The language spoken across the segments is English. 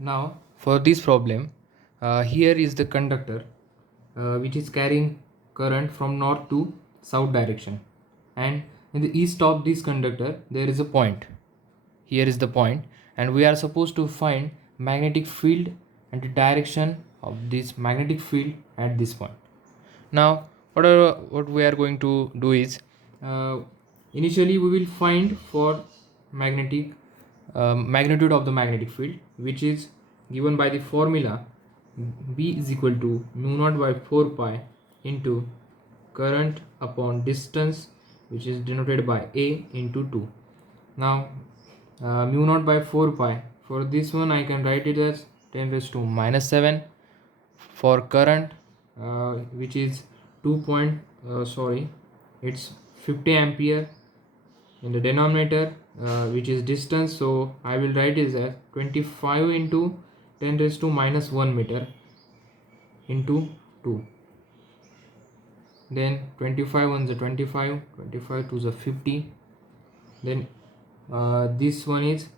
Now for this problem, here is the conductor which is carrying current from north to south direction, and in the east of this conductor there is a point. Here is the point, and we are supposed to find magnetic field and the direction of this magnetic field at this point. Now what we are going to do is, initially we will find for magnetic magnitude of the magnetic field, which is given by the formula B is equal to mu naught by 4 pi into current upon distance, which is denoted by A into 2. Now mu naught by 4 pi, for this one I can write it as 10 raised to minus 7. For current, which is 2 50 ampere in the denominator, which is distance, so I will write it as 25 into 10 raised to minus 1 meter into 2. Then 25 ones are 25, 25 twos are 50. Then this one is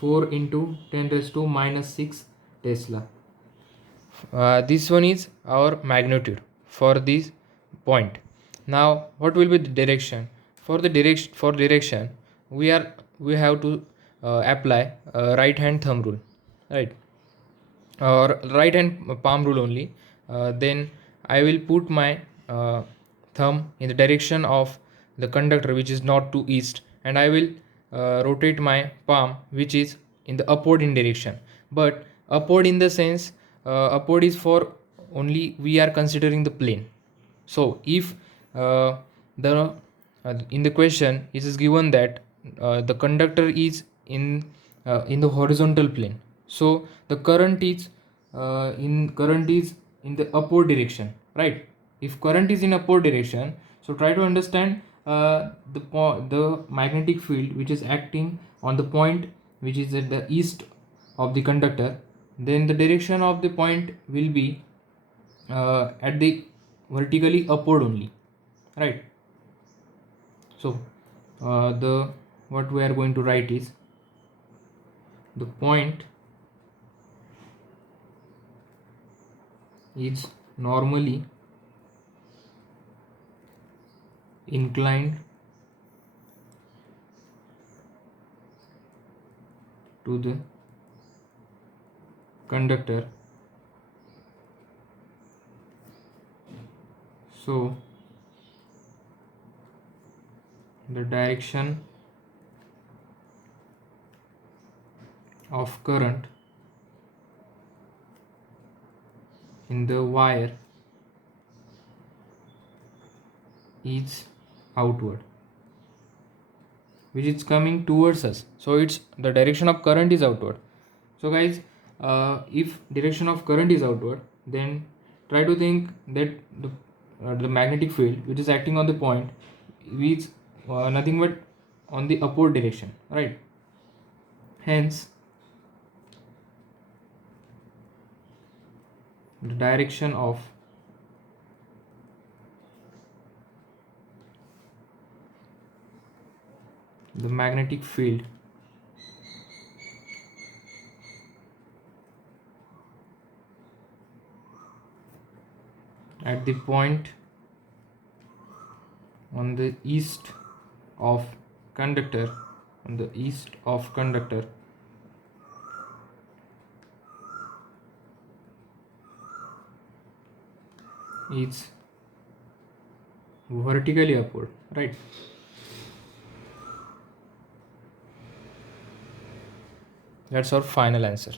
4 into 10 raised to minus 6 Tesla. This one is our magnitude for this point. Now what will be the direction? For direction we have to apply right hand thumb rule, right, or right hand palm rule only. Then I will put my thumb in the direction of the conductor, which is north to east, and I will rotate my palm, which is in the upward in direction. But upward in the sense, upward is for only we are considering the plane. So if the in the question it is given that the conductor is in the horizontal plane, so the current is in the upward direction, right? If current is in upward direction, so try to understand the magnetic field which is acting on the point which is at the east of the conductor. Then the direction of the point will be at the vertically upward only, right? So the what we are going to write is the point is normally inclined to the conductor, so the direction of current in the wire is outward, which is coming towards us, so it's the direction of current is outward. So guys, if direction of current is outward, then try to think that the magnetic field which is acting on the point is nothing but on the upward direction, right? Hence the direction of the magnetic field at the point on the east of conductor is vertically upward, right? That's our final answer.